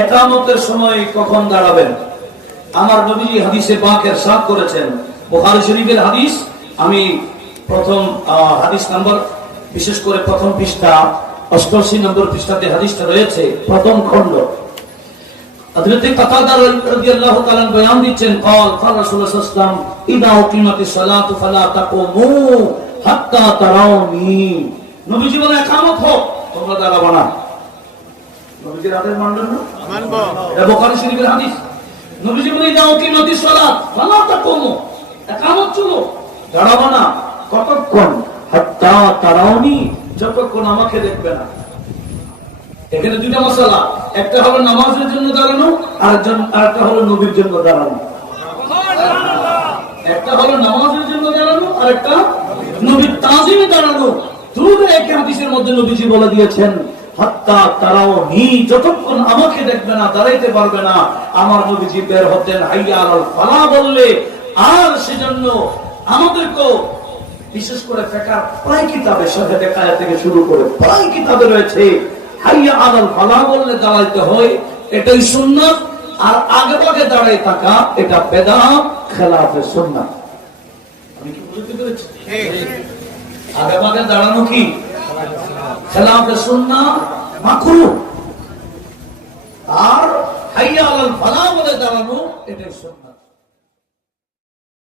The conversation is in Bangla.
ইকামতের সময় কখন দাঁড়াবেন? আমার নবীজি হাদিসে পাক ইরশাদ করেছেন, বুখারী শরীফের হাদিস, আমি প্রথম হাদিস নাম্বার, বিশেষ করে প্রথম পৃষ্ঠা 88 নম্বর পৃষ্ঠাতে হাদিসটা রয়েছে, প্রথম খণ্ড। হযরত কাতাদা রাদিয়াল্লাহু তাআলা বয়ান দিচ্ছেন, قال قال رسول الله صلى الله عليه وسلم اذا اقيمت الصلاه فلا تقوموا حتى تروني। নবীজি বলেন ইকামত হোক, তোমরা দাঁড়াবে না। নবীজির আদেশ মানবেন না? মানব। এটা বুখারী শরীফের হাদিস। নবীজি বলেন ইদা উকিমাতিস সালাত ফালা তাকুমু, ইকামত চলো, দাঁড়াবে না। কতক্ষণ? হাত্তা তারাউনি, যতক্ষণ আমাকে দেখবে না। এখানে দুইটা মাসালা, একটা হলো নামাজের জন্য দাঁড়ানো, আরেকটা হলো নবীর জন্য দাঁড়ানো। একটা হলো নামাজের জন্য দাঁড়ানো, আরেকটা নবীর তাজিমে দাঁড়ানো। দুটো একই হাদিসের মধ্যে নবীজি বলে দিয়েছেন, হাত্তা তারাউনি, যতক্ষণ আমাকে দেখবে না, দাঁড়াইতে পারবে না। আমার নবীজি বের হতেন হাইয়া আলাল ফালাহ বললে। আর সেজন্য আমাদেরকেও বিশেষ করে ফিকহ প্রায় কিতাবে, শাহেদে কায়া থেকে শুরু করে প্রায় কিতাবে রয়েছে, হাইয়া আলাল ফালাহ বললে দাঁড়াইতে হয়, এটাই সুন্নাত। আর আগে ভাগে দাঁড়াই থাকা এটা বেদাত, খেলাফে সুন্নাত। আমি কি বুঝতে পেরেছি? আগে ভাগে দাঁড়ানো কি খেলাফে সুন্নাত, মাকরুহ। আর হাইয়া আলাল ফালাহ বলে দাঁড়ানো এটাই সুন্নাত।